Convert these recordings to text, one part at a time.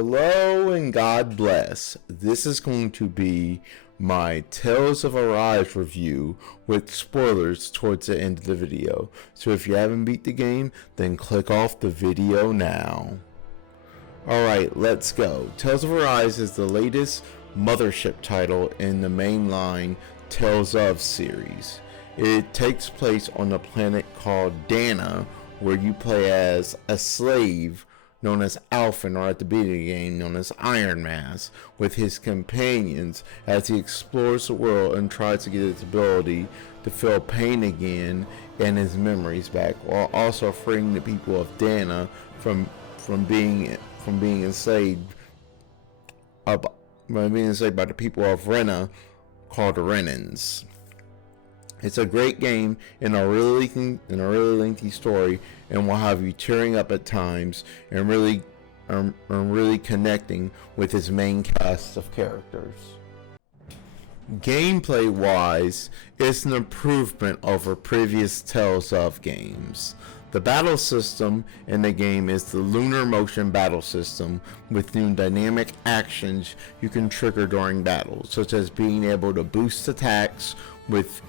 Hello and God bless. This is going to be my Tales of Arise review with spoilers towards the end of the video. So if you haven't beat the game, then click off the video now. Alright, let's go. Tales of Arise is the latest mothership title in the mainline Tales of series. It takes place on a planet called Dana, where you play as a slave known as Alphen, or at the beginning of the game known as Iron Mask, with his companions as he explores the world and tries to get his ability to feel pain again and his memories back, while also freeing the people of Dana from being enslaved by the people of Rena, called the Renans. It's a great game and a really lengthy story, and will have you tearing up at times and really connecting with its main cast of characters. Gameplay wise, it's an improvement over previous Tales of games. The battle system in the game is the lunar motion battle system, with new dynamic actions you can trigger during battle, such as being able to boost attacks with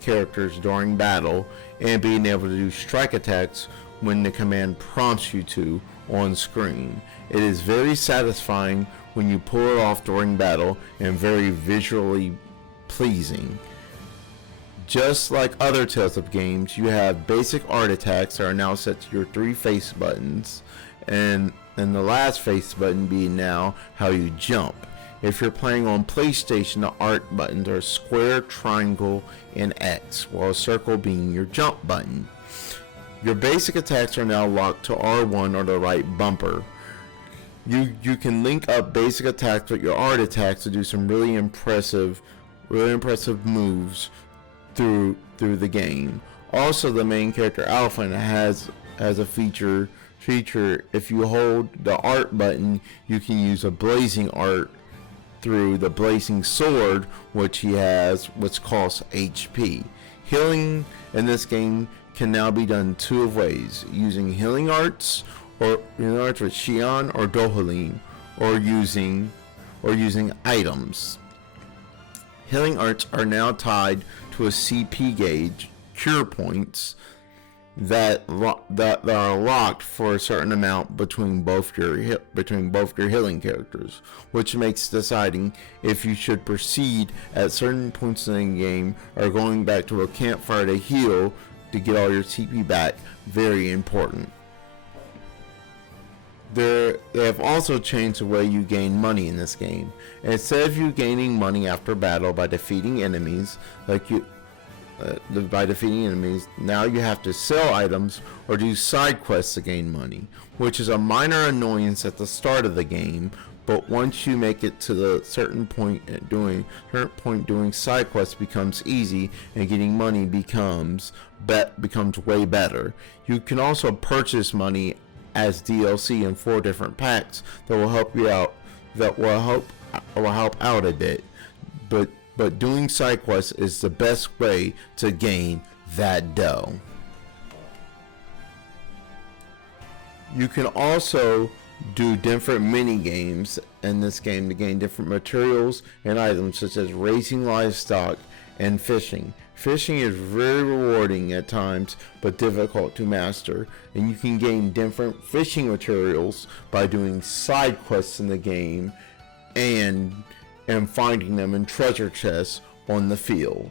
characters during battle, and being able to do strike attacks when the command prompts you to on screen. It is very satisfying when you pull it off during battle, and very visually pleasing. Just like other Tales of games, you have basic art attacks that are now set to your 3 face buttons, and the last face button being now how you jump. If you're playing on PlayStation, the art buttons are square, triangle, and X, while circle being your jump button. Your basic attacks are now locked to R1 or the right bumper. You can link up basic attacks with your art attacks to do some really impressive moves through the game. Also, the main character Alphen has a feature. If you hold the art button, you can use a blazing art through the blazing sword, which he has, which costs HP. Healing in this game can now be done 2 ways: using healing arts, or arts with Xian or Dohalim, or using items. Healing arts are now tied to a CP gauge, cure points, that are locked for a certain amount between both your healing characters, which makes deciding if you should proceed at certain points in the game or going back to a campfire to heal to get all your CP back very important. They have also changed the way you gain money in this game. Instead of you gaining money after battle by defeating enemies, now you have to sell items or do side quests to gain money, which is a minor annoyance at the start of the game, but once you make it to the certain point doing side quests becomes easy, and getting money becomes way better. You can also purchase money as DLC in 4 different packs that will help you out, will help out a bit, but doing side quests is the best way to gain that dough. You can also do different mini games in this game to gain different materials and items, such as raising livestock and fishing. Fishing is very rewarding at times, but difficult to master, and you can gain different fishing materials by doing side quests in the game and finding them in treasure chests on the field.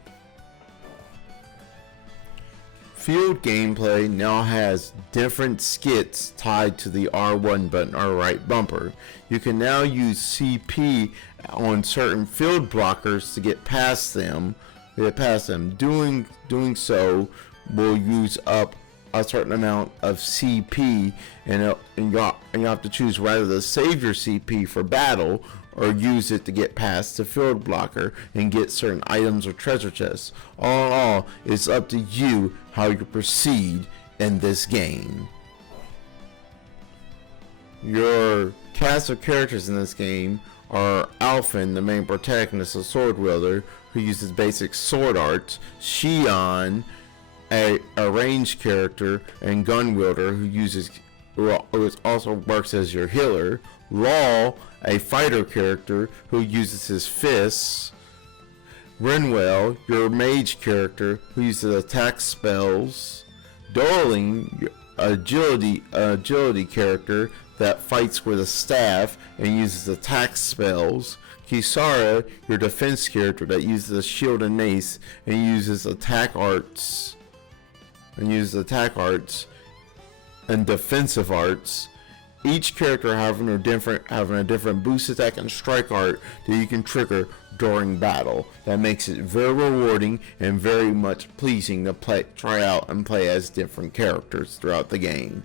Field gameplay now has different skits tied to the R1 button or right bumper. You can now use CP on certain field blockers to get past them. Doing so will use up a certain amount of CP, and you have to choose whether to save your CP for battle or use it to get past the field blocker and get certain items or treasure chests. All in all, it's up to you how you proceed in this game. Your cast of characters in this game are Alphen, the main protagonist, a sword wielder who uses basic sword arts, Xian, a ranged character and gun wielder who also works as your healer, Law, a fighter character who uses his fists. Renwell, your mage character who uses attack spells. Darling, your agility character that fights with a staff and uses attack spells. Kisara, your defense character that uses a shield and mace and uses attack arts and defensive arts. Each character having a different boost attack and strike art that you can trigger during battle. That makes it very rewarding and very much pleasing to try out and play as different characters throughout the game.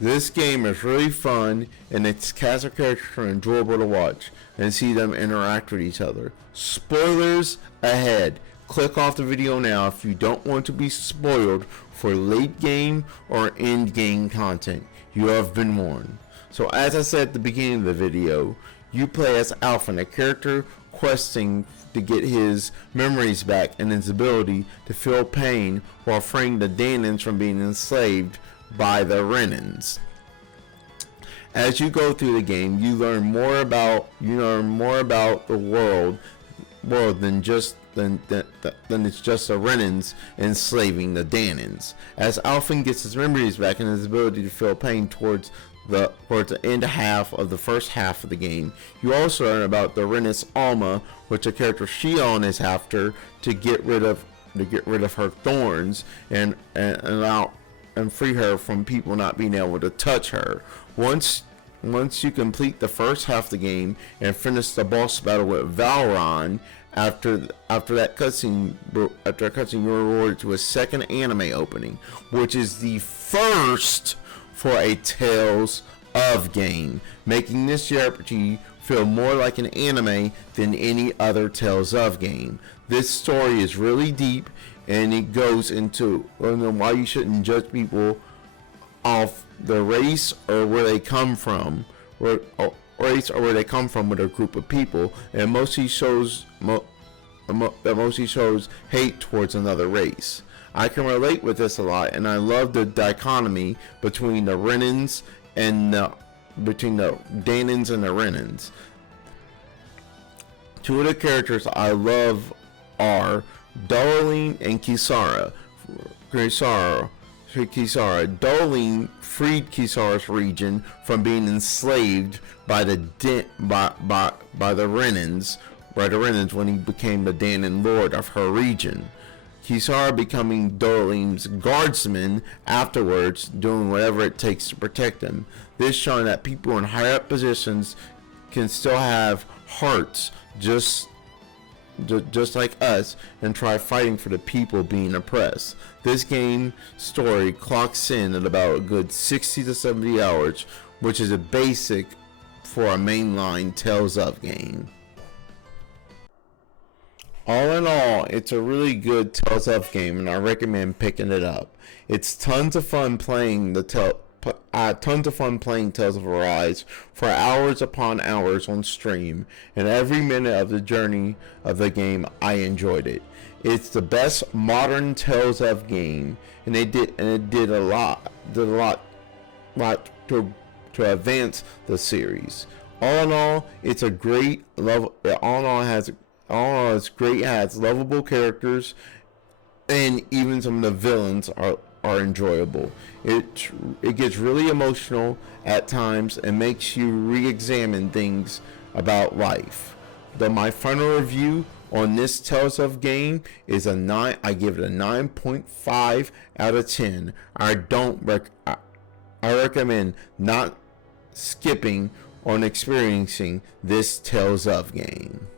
This game is really fun, and its cast of characters are enjoyable to watch and see them interact with each other. Spoilers ahead. Click off the video now if you don't want to be spoiled for late game or end game content. You have been warned. So as I said at the beginning of the video, you play as Alphen, a character questing to get his memories back and his ability to feel pain while freeing the Danans from being enslaved by the Renans. As you go through the game, you learn more about the world than it's just the Renans enslaving the Danans. As Alphen gets his memories back and his ability to feel pain towards the end half of the first half of the game, you also learn about the Renis Alma, which a character Shion is after to get rid of her thorns and free her from people not being able to touch her. Once you complete the first half of the game and finish the boss battle with Valron, after that cutscene, you're rewarded to a second anime opening, which is the first for a Tales of game, making this RPG feel more like an anime than any other Tales of game. This story is really deep, and it goes into why you shouldn't judge people off the race or where they come from, where they come from with a group of people, and mostly shows hate towards another race. I can relate with this a lot, and I love the dichotomy between the Renans and between the Danans and the Renans. Two of the characters I love are Darling and Kisara. Darling freed Kisara's region from being enslaved by the Renans when he became the Danan lord of her region. Kisara becoming Darling's guardsman afterwards, doing whatever it takes to protect him. This showing that people in higher up positions can still have hearts just like us and try fighting for the people being oppressed. This game story clocks in at about a good 60 to 70 hours, which is a basic for a mainline Tales of game. All in all, it's a really good Tales of game, and I recommend picking it up. It's tons of fun playing Tales of Arise for hours upon hours on stream, and every minute of the journey of the game, I enjoyed it. It's the best modern Tales of game, and it did a lot to advance the series. All in all, it's a great level. It's great. It has lovable characters, and even some of the villains are enjoyable. It gets really emotional at times and makes you re-examine things about life. My final review on this Tales of game is a 9. I give it a 9.5 out of 10. I recommend not skipping on experiencing this Tales of game.